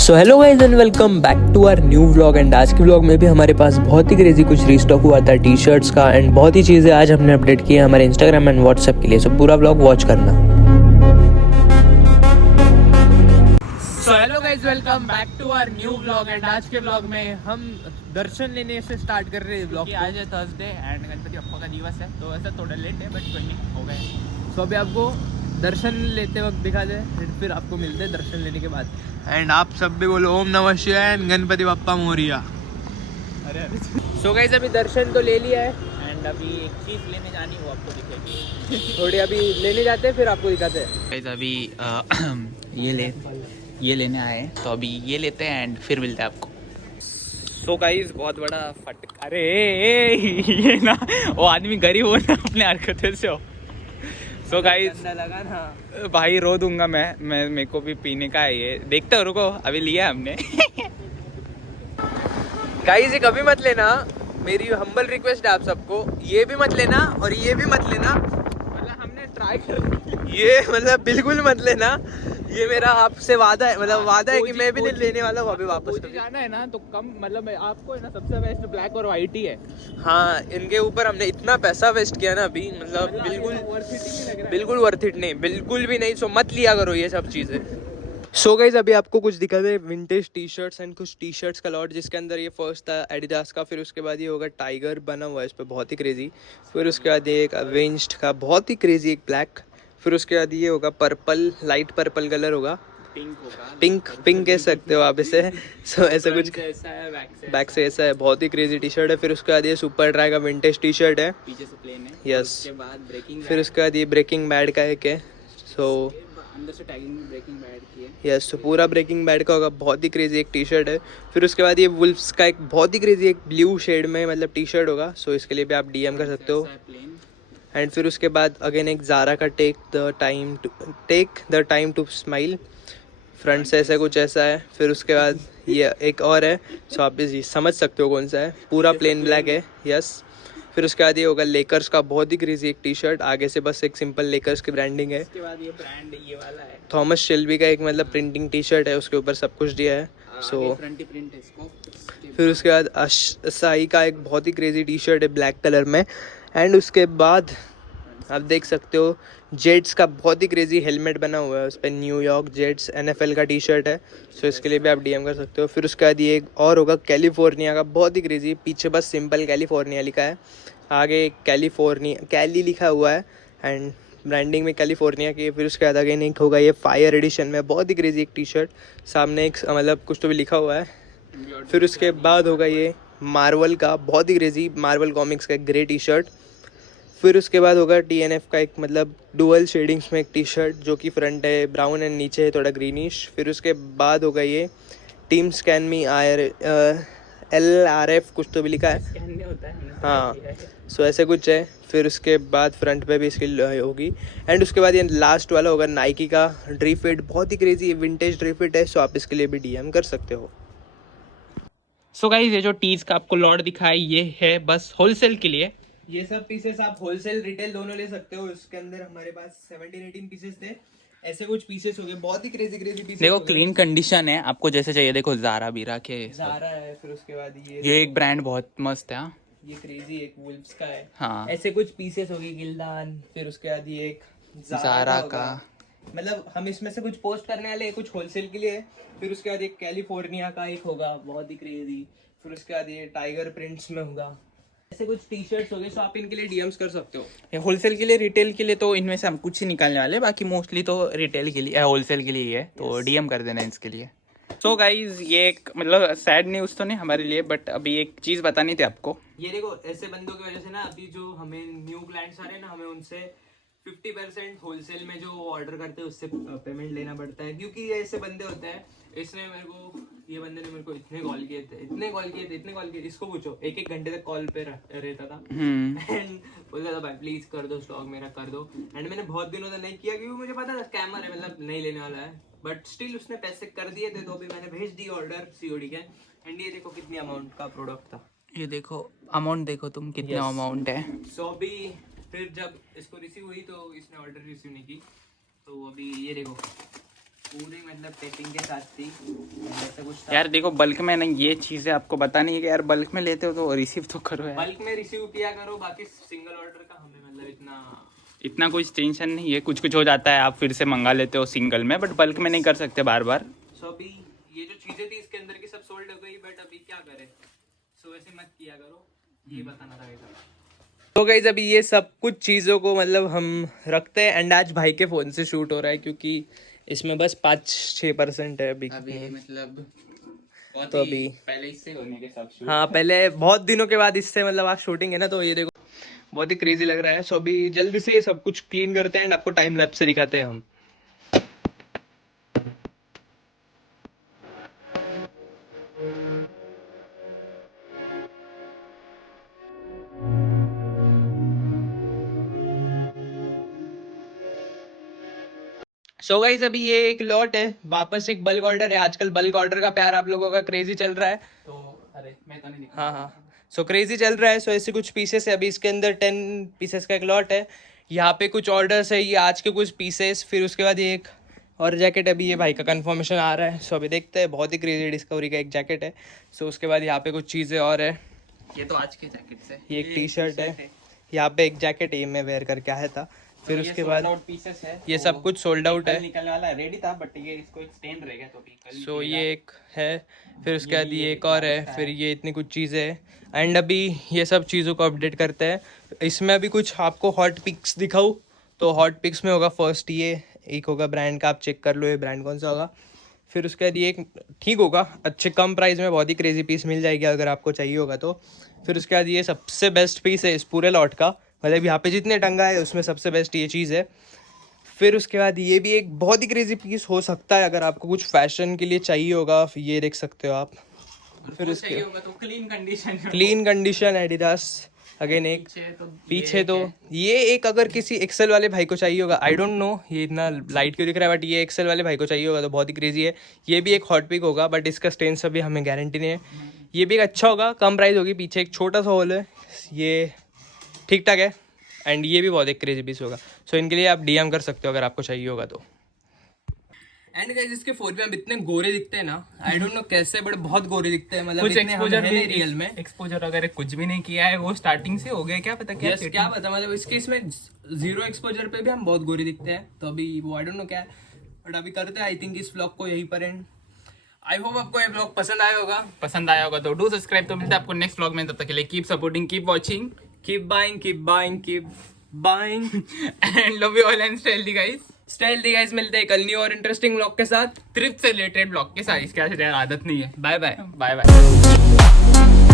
So hello guys and welcome back to our new vlog. And आज के vlog में भी हमारे पास बहुत ही क्रेजी कुछ रीस्टॉक हुआ था टी शर्ट्स का एंड बहुत ही चीज़ें आज हमने अपडेट की है हमारे इंस्टाग्राम एंड व्हाट्सएप के लिए। सो पूरा व्लॉग वॉच करना। So hello guys welcome back to our new vlog. And आज के व्लॉग में हम दर्शन लेने से स्टार्ट कर रहे हैं व्लॉग। आज है थर्सडे एंड गणपति बप्पा का दिवस है, तो ऐसा थोड़ा लेट है बट कोई नहीं, हो गए। सो अभी आपको दर्शन लेते वक्त दिखा दे, फिर आपको मिलते हैं दर्शन लेने के बाद। एंड आप सब भी बोलो ओम नमः शिवाय एंड गणपति बप्पा मोरिया। अरे सो गाइस अभी दर्शन तो ले लिया है एंड अभी एक चीज़ लेने जानी वो आपको दिखेगी। थोड़ी अभी लेने जाते हैं फिर आपको दिखाते हैं। गाइस अभी ये लेने आए हैं, तो अभी ये लेते हैं एंड फिर मिलते हैं आपको। सो गाइस बहुत बड़ा फटक, अरे ये ना वो आदमी गरीब हो ना अपने हरकतों से हो। सो गाइस लगा ना भाई रो दूंगा मैं मेरे को भी पीने का है ये, देखते हो, रुको अभी लिया है हमने। गाइस ये कभी मत लेना, मेरी हम्बल रिक्वेस्ट है आप सबको, ये भी मत लेना और ये भी मत लेना। मतलब हमने ट्राई कर ये मतलब बिल्कुल मत लेना, ये मेरा आपसे वादा है, मतलब वादा है कि मैं भी नहीं लेने वाला हूँ अभी वापस कभी। जाना है ना तो कम, मतलब आपको है ना सबसे बेस्ट ब्लैक और वाइट ही है। हाँ इनके ऊपर हमने इतना पैसा वेस्ट किया ना अभी, मतलब बिल्कुल वर्थ इट नहीं, बिल्कुल भी नहीं। सो मत लिया करो ये सब चीज़ें। सो गाइज अभी आपको कुछ दिखा दे विंटेज टी शर्ट्स एंड कुछ टी शर्ट्स का लॉट, जिसके अंदर ये फर्स्ट था एडिडास का, फिर उसके बाद ये होगा टाइगर बना हुआ है इस पर बहुत ही क्रेजी, फिर उसके बाद ये एक अवेंज्ड का बहुत ही क्रेजी एक ब्लैक, फिर उसके बाद ये होगा पर्पल, लाइट पर्पल कलर होगा, पिंक कह सकते हो आप इसे। सो ऐसा कुछ बैक से ऐसा है, बहुत ही क्रेजी टी शर्ट है। फिर उसके बाद ये सुपर ड्राई का विंटेज टी शर्ट है, पीछे से प्लेन है। यस। उसके बाद ब्रेकिंग, फिर उसके बाद ये ब्रेकिंग बैड का एक है। सो अंदर से टैगिंग ब्रेकिंग बैड की है। यस, तो पूरा ब्रेकिंग बैड का होगा, बहुत ही क्रेजी एक टी शर्ट है। फिर उसके बाद ये वुल्फ्स का एक बहुत ही क्रेजी एक ब्लू शेड में मतलब टी शर्ट होगा, सो इसके लिए भी आप डीएम कर सकते हो। एंड फिर उसके बाद अगेन एक ज़ारा का take the time to smile, front से ऐसा कुछ ऐसा है। फिर उसके बाद ये एक और है, सो आप इस समझ सकते हो कौन सा है, पूरा प्लेन ब्लैक है, यस। फिर उसके बाद ये होगा लेकर्स का बहुत ही क्रेजी एक टी शर्ट, आगे से बस एक सिंपल लेकर्स की ब्रांडिंग है। उसके बाद ये ब्रांड ये वाला है, थॉमस शेल्बी का एक मतलब प्रिंटिंग टी शर्ट है, उसके ऊपर सब कुछ दिया है। सो फ्रंट प्रिंट है इसको। फिर उसके बाद असाई का एक बहुत ही क्रेजी टी शर्ट है ब्लैक कलर में। एंड उसके बाद आप देख सकते हो जेट्स का बहुत ही क्रेजी हेलमेट बना हुआ है, उस पर न्यूयॉर्क जेट्स NFL का टी शर्ट है, सो इसके लिए भी आप डीएम कर सकते हो। फिर उसके बाद ये एक और होगा कैलिफोर्निया का, बहुत ही क्रेजी, पीछे बस सिंपल कैलिफोर्निया लिखा है, आगे कैली लिखा हुआ है एंड ब्रांडिंग में कैलिफोर्निया की। फिर उसके बाद आगे एक होगा ये फायर एडिशन में, बहुत ही क्रेजी एक टी शर्ट, सामने एक मतलब कुछ तो भी लिखा हुआ है। फिर उसके बाद होगा ये मार्वल का बहुत ही क्रेजी, मार्वल कॉमिक्स का एक ग्रे टी शर्ट। फिर उसके बाद होगा TNF का एक मतलब डुअल शेडिंग्स में एक टी शर्ट, जो कि फ्रंट है ब्राउन एंड नीचे है थोड़ा ग्रीनिश। फिर उसके बाद होगा ये टीम स्कैन मी LRF कुछ तो भी लिखा है, हाँ, सो ऐसे कुछ है। फिर उसके बाद फ्रंट पे भी इसकी होगी। एंड उसके बाद ये लास्ट वाला होगा नाइकी का ड्रीफिट, बहुत ही क्रेजी विंटेज ड्रीफिट है, सो आप इसके लिए भी डीएम कर सकते हो। सो गाइस ये जो टीज का आपको लॉट दिखा है ये है बस होलसेल के लिए। ये सब पीसेस आप होलसेल रिटेल दोनों ले सकते हो, इसके अंदर हमारे पास 17-18 पीसेस थे, ऐसे कुछ पीसेस हो गए, बहुत ही क्रेजी पीसेस। देखो क्लीन कंडीशन है, आपको जैसे चाहिए। देखो ज़ारा भी रखे, ज़ारा है। फिर उसके बाद ये एक ब्रांड बहुत मस्त है, हाँ? ये क्रेजी एक वुल्फ्स का है, हाँ, ऐसे कुछ पीसेस हो गए गिल्दान। फिर उसके बाद ये एक ज़ारा का, मतलब हम इसमें से कुछ पोस्ट करने वाले हैं, कुछ होलसेल के लिए। फिर उसके बाद एक कैलिफोर्निया का एक होगा बहुत ही क्रेजी। फिर उसके बाद ये टाइगर प्रिंट्स में होगा, ऐसे कुछ टी शर्ट्स हो गए, सो आप इनके लिए डीएम्स कर सकते हो। ये होलसेल के लिए, रिटेल के लिए तो इनमें से हम कुछ ही निकालने वाले, बाकी मोस्टली तो रिटेल के लिए होलसेल के लिए ही है, तो डीएम कर देना इसके लिए। सो गाइज ये एक मतलब सैड न्यूज़ तो नहीं हमारे लिए, बट अभी एक चीज़ बतानी थी आपको। ये देखो ऐसे बंदों की वजह से ना अभी जो हमें न्यू क्लाइंट्स आ रहे हैं ना, हमें उनसे 50% होलसेल में जो ऑर्डर करते हैं उससे पेमेंट लेना पड़ता है, क्योंकि ये ऐसे बंदे होते हैं। इसने मेरे को, ये बंदे ने मेरे को इतने कॉल किए, इसको पूछो, एक घंटे तक कॉल पे रहता था एंड बोलता था भाई प्लीज कर दो स्टॉक मेरा, कर दो। एंड मैंने बहुत दिनों तक नहीं किया, क्योंकि मुझे पता था स्कैमर है, मतलब नहीं लेने वाला है, बट स्टिल उसने पैसे कर दिए थे, तो अभी मैंने भेज दी ऑर्डर COD के। एंड ये देखो कितनी अमाउंट का प्रोडक्ट था, ये देखो अमाउंट, देखो तुम कितना अमाउंट है। सो अभी फिर जब इसको रिसीव हुई तो इसने ऑर्डर रिसीव नहीं की, तो अभी ये देखो पूरी मतलब टेपिंग के साथ थी, ऐसा कुछ था। यार देखो बल्क में नहीं, ये चीजें आपको बतानी है कि यार बल्क में लेते हो तो रिसीव तो करो यार। बल्क में रिसीव किया करो, बाकी सिंगल ऑर्डर का हमें मतलब इतना कुछ टेंशन नहीं है, कुछ कुछ हो जाता है आप फिर से मंगा लेते हो सिंगल में, बट बल्क में नहीं कर सकते बार बार। सो अभी ये जो चीजें थी इसके अंदर की सब सोल्ड हो गई, बट अभी क्या करें, सो वैसे मत किया करो, ये बताना था। तो गाइस अभी ये सब कुछ चीज़ों को मतलब हम रखते हैं, एंड आज भाई के फ़ोन से शूट हो रहा है क्योंकि इसमें बस 5-6% है अभी मतलब तो अभी पहले इससे होने के सब हाँ पहले बहुत दिनों के बाद इससे मतलब आज शूटिंग है ना, तो ये देखो बहुत ही क्रेजी लग रहा है। सो अभी जल्दी से ये सब कुछ क्लीन करते हैं एंड आपको टाइम लैप्स से दिखाते हैं हम। सो गाइस अभी ये एक लॉट है, वापस एक बल्क ऑर्डर है। आजकल बल्क ऑर्डर का प्यार आप लोगों का क्रेजी चल रहा है, तो अरे मैं तो नहीं हाँ हाँ। सो क्रेजी चल रहा है। सो ऐसे कुछ पीसेस है, अभी इसके अंदर 10 पीसेस का एक लॉट है। यहाँ पे कुछ ऑर्डर्स है, ये आज के कुछ पीसेस, फिर उसके बाद ये एक और जैकेट अभी ये भाई का कंफर्मेशन आ रहा है। सो अभी देखते हैं, बहुत ही क्रेजी डिस्कवरी का एक जैकेट है। सो उसके बाद यहाँ पे कुछ चीज़ें और है, ये तो आज के जैकेट है, ये एक टी शर्ट है, यहाँ पे एक जैकेट है, ये मैं वेयर करके आया था। फिर उसके बाद पीसेस है, ये सब कुछ सोल्ड आउट है। निकलने वाला रेडी था बट ये इसको एक स्टेन रह गया तो अभी कल सो ये एक है, फिर उसके बाद ये एक और है, फिर ये इतनी कुछ चीज़ें हैं। एंड अभी ये सब चीज़ों को अपडेट करते हैं। इसमें अभी कुछ आपको हॉट पिक्स दिखाऊँ तो हॉट पिक्स में होगा फर्स्ट ये एक होगा ब्रांड का, आप चेक कर लो ये ब्रांड कौन सा होगा। फिर उसके बाद ये एक ठीक होगा, अच्छे कम प्राइस में बहुत ही क्रेजी पीस मिल जाएगी अगर आपको चाहिए होगा तो। फिर उसके बाद ये सबसे बेस्ट पीस है इस पूरे लॉट का, मतलब यहाँ पे जितने टंगा है उसमें सबसे बेस्ट ये चीज़ है। फिर उसके बाद ये भी एक बहुत ही क्रेजी पीस हो सकता है अगर आपको कुछ फैशन के लिए चाहिए होगा, ये देख सकते हो आप। फिर उसके होगा तो क्लीन कंडीशन एडिडास अगेन एक पीछे तो ये एक अगर किसी एक्सेल वाले भाई को चाहिए होगा, आई डोंट नो ये इतना लाइट क्यों दिख रहा है, बट ये एक्सेल वाले भाई को चाहिए होगा तो बहुत ही क्रेजी है। ये भी एक हॉट पिक होगा बट इसका स्टेंस अभी हमें गारंटी नहीं है। ये भी एक अच्छा होगा, कम प्राइस होगी, पीछे एक छोटा सा होल है, ये ठीक ठाक है। एंड ये भी बहुत एक क्रेजी पीस होगा। सो इनके लिए आप डीएम कर सकते हो अगर आपको चाहिए होगा तो। एंड गाइस इसके फोन पे हम इतने गोरे दिखते हैं ना, आई डोंट नो कैसे, बट बहुत गोरे दिखते हैं, मतलब कुछ इतने हम एक्सपोजर हैं नहीं रियल में। एक्सपोजर अगर कुछ भी नहीं किया है वो स्टार्टिंग से हो गया, क्या पता क्या यस क्या पता, मतलब इसके इसमें 0 एक्सपोजर पे भी हम बहुत गोरे दिखते हैं, तो अभी वो आई डोंट नो क्या है, बट अभी करते हैं आई थिंक इस व्लॉग को यहीं पर एंड। आई होप आपको ये व्लॉग पसंद आया होगा तो डू सब्सक्राइब। तो मिलते हैं आपको नेक्स्ट व्लॉग में, तब तक के लिए keep supporting, keep watching, keep buying and love you all and stay healthy guys. Style the guys, मिलते हैं कल न्यू और इंटरेस्टिंग व्लॉग के साथ, ट्रिप से रिलेटेड ब्लॉग के साथ, इसके आदत नहीं है। Bye bye bye bye.